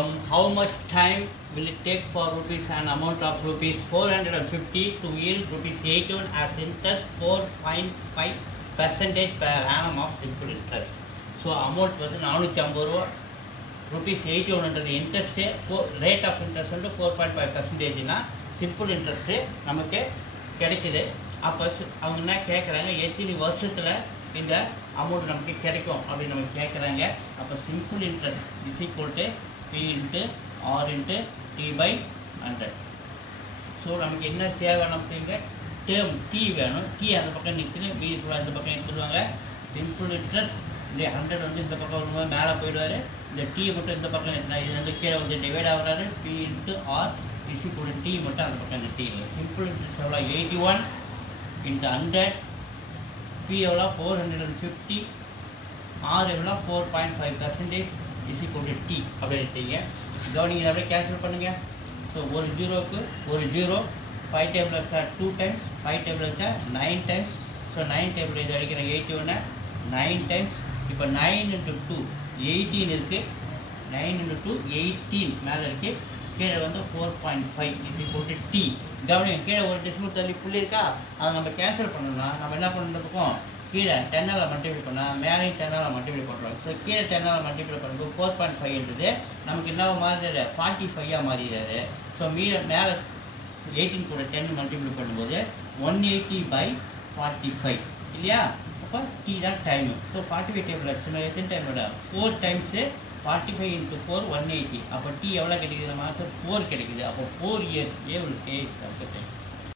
How much time will it take for rupees an amount of rupees 450 to yield rupees 81 as interest 4.5 percentage per annum of simple interest? So amount வந்து 450 ரூபா rupees 81 interest rate of interest வந்து 4.5% னா simple interest நமக்கு கிடைக்குது. அப்போ அவங்க என்ன கேட்குறாங்க, எத்தனை வருஷத்தில் இந்த அமௌண்ட் நமக்கு கிடைக்கும் அப்படின்னு நமக்கு கேட்குறாங்க. அப்போ simple interest is equal to P into R into T by 100. So நமக்கு என்ன தேவை அப்படிங்க, டேர்ம் T வேணும். T அந்த பக்கம் நிற்குது, மீதி அந்த பக்கம் எடுத்துடுவாங்க. சிம்பிள் இன்ட்ரெஸ்ட் இந்த 100 வந்து இந்த பக்கம் வரும்போது மேலே போயிடுவார். இந்த T மட்டும் இந்த பக்கம் நிற்கிறா, இது ரெண்டு கீழே வந்து டிவைட் ஆகிறாரு. P into R is equal to T மட்டும் அந்த பக்கம் நிறுத்தி இல்லை. சிம்பிள் இன்ட்ரெஸ்ட் எவ்வளோ 81 into 100, P எவ்வளோ 450, R எவ்வளோ 4.5% இஸ் ஈக்குவல் டு T அப்படி எடுத்தீங்க. கவனிங்க, அப்படியே கேன்சல் பண்ணுங்கள். ஸோ ஒரு ஜீரோக்கு ஒரு ஜீரோ, 5 டேபிள் வச்சா 2 டைம்ஸ், 5 டேபிள் வச்சா 9 டைம்ஸ். ஸோ 9 டேபிள் இது அடிக்கிற 81 9 டைம்ஸ். இப்போ 9 into 2 18 இருக்குது. 9 into 2 18 மேலே இருக்குது. கீழே வந்து 4.5 இஸ் ஈக்குவல் டு T. கவனிங்க, கீழே ஒரு டெசிமல் தள்ளி புள்ளி இருக்கா, அதை நம்ம கேன்சல் பண்ணணும்னா நம்ம என்ன பண்ணுறதுக்கும் கீழே 10ஆல் மல்டிப்ளை பண்ணால் மேலே 10ஆல் மல்டிப்ளை பண்ணுறோம். ஸோ கீழே 10ஆல் மல்டிப்ளை பண்ணும்போது 4.5 நமக்கு என்ன மாறிடுது 45 மாறிடுறாரு. ஸோ மேலே 18 கூட 10 மல்டிப்ளை பண்ணும்போது 180/45 இல்லையா. அப்போ T தான் டைமு. ஸோ 45 டேபிள் ஆக்சுவலாக எத்தனை டைம் விட 4 டைம்ஸு 45 into 4 180. அப்போ T எவ்வளோ கிடைக்குது, நம்ம 4 கிடைக்குது. அப்போ 4 years will take